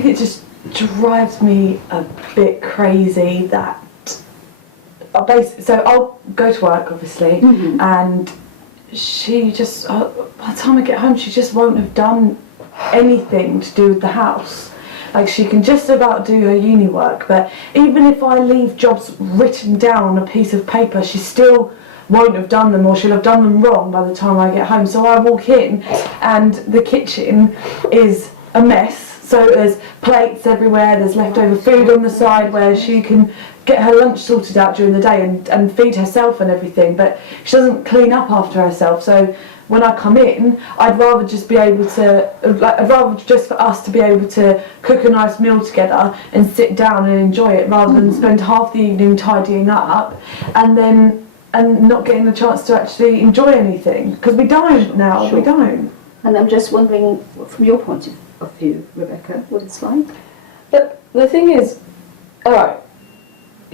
think it just drives me a bit crazy that so I'll go to work obviously, and she just by the time I get home she just won't have done anything to do with the house. Like, she can just about do her uni work, but even if I leave jobs written down on a piece of paper, she still won't have done them, or she'll have done them wrong by the time I get home. So I walk in and the kitchen is a mess. So there's plates everywhere, there's leftover food on the side where she can get her lunch sorted out during the day and feed herself and everything, but she doesn't clean up after herself. So when I come in, I'd rather just be able to, I'd rather just for us to be able to cook a nice meal together and sit down and enjoy it, rather than spend half the evening tidying up and not getting the chance to actually enjoy anything, because we don't now. Sure. We don't. And I'm just wondering, from your point of view, Rebecca, what it's like. But the thing is, all right,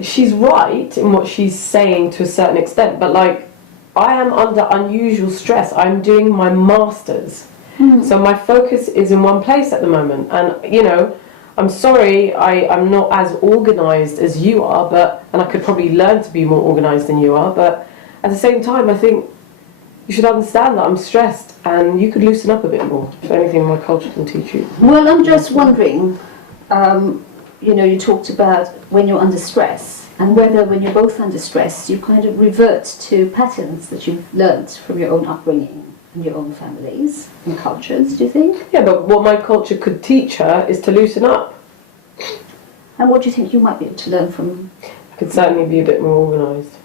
she's right in what she's saying to a certain extent, but like, I am under unusual stress. I'm doing my masters, so my focus is in one place at the moment. And you know, I'm sorry, I'm not as organised as you are, and I could probably learn to be more organised than you are. But at the same time, I think you should understand that I'm stressed, and you could loosen up a bit more. If anything, my culture can teach you. Well, I'm just wondering. You know, you talked about when you're under stress. And whether when you're both under stress, you kind of revert to patterns that you've learnt from your own upbringing and your own families and cultures, do you think? Yeah, but what my culture could teach her is to loosen up. And what do you think you might be able to learn from? I could certainly be a bit more organised.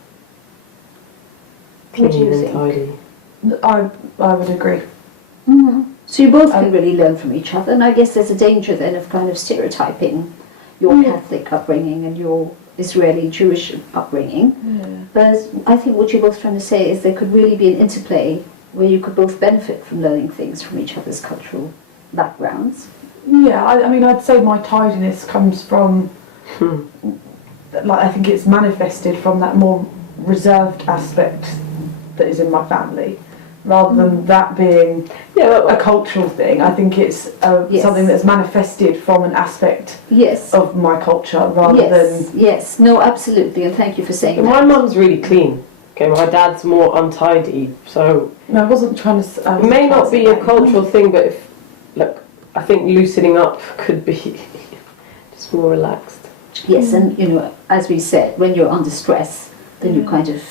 What do you Clean think? and I would agree. So you both can really learn from each other, and I guess there's a danger then of kind of stereotyping your Catholic upbringing and your Israeli Jewish upbringing. But I think what you're both trying to say is there could really be an interplay where you could both benefit from learning things from each other's cultural backgrounds. Yeah, I mean, I'd say my tidiness comes from, like, I think it's manifested from that more reserved aspect that is in my family, rather than that being a cultural thing. I think it's something that's manifested from an aspect of my culture, rather than... Yes, no, absolutely, and thank you for saying that. My mum's really clean. Okay, my dad's more untidy, so... No, I wasn't trying to... It may not be a cultural thing, but if... Look, I think loosening up could be just more relaxed. Yes, and, you know, as we said, when you're under stress, then you kind of...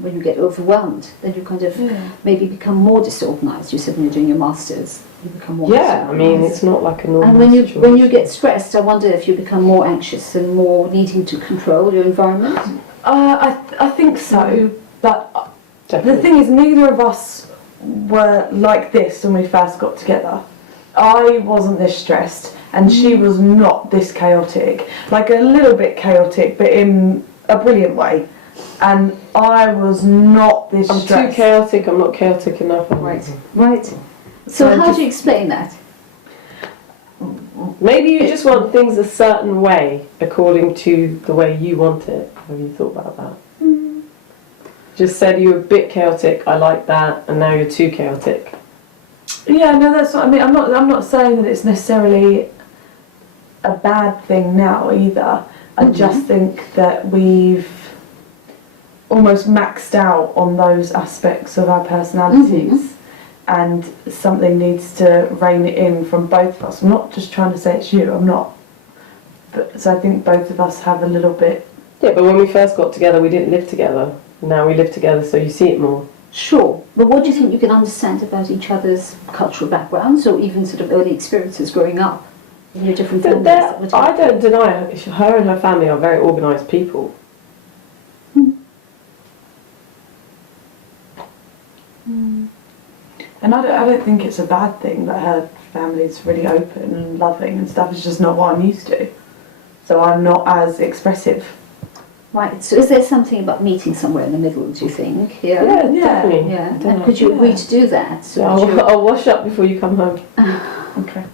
when you get overwhelmed, then you kind of maybe become more disorganised. You said when you're doing your masters, you become more disorganised. I mean, it's not like a normal And when you get stressed, I wonder if you become more anxious and more needing to control your environment. I think so, but Definitely. the thing is, neither of us were like this when we first got together. I wasn't this stressed, and she was not this chaotic. Like, a little bit chaotic, but in a brilliant way. And I was not this stressed. I'm too chaotic, I'm not chaotic enough. Right. So how do you explain that? Maybe you just want things a certain way, according to the way you want it. Have you thought about that? Just said you were a bit chaotic, I like that, and now you're too chaotic. Yeah, no, that's what I mean. I'm not saying that it's necessarily a bad thing now either. I just think that we've almost maxed out on those aspects of our personalities, and something needs to rein it in from both of us. I'm not just trying to say it's you, I'm not. But so I think both of us have a little bit... Yeah, but when we first got together, we didn't live together. Now we live together, so you see it more. Sure, but what do you think you can understand about each other's cultural backgrounds, or even sort of early experiences growing up in your different families? I don't deny her and her family are very organised people. And I don't think it's a bad thing that her family's really open and loving and stuff. It's just not what I'm used to. So I'm not as expressive. Right, so is there something about meeting somewhere in the middle, do you think? Yeah, definitely. Yeah, and could you agree to do that? So I'll wash up before you come home. Okay.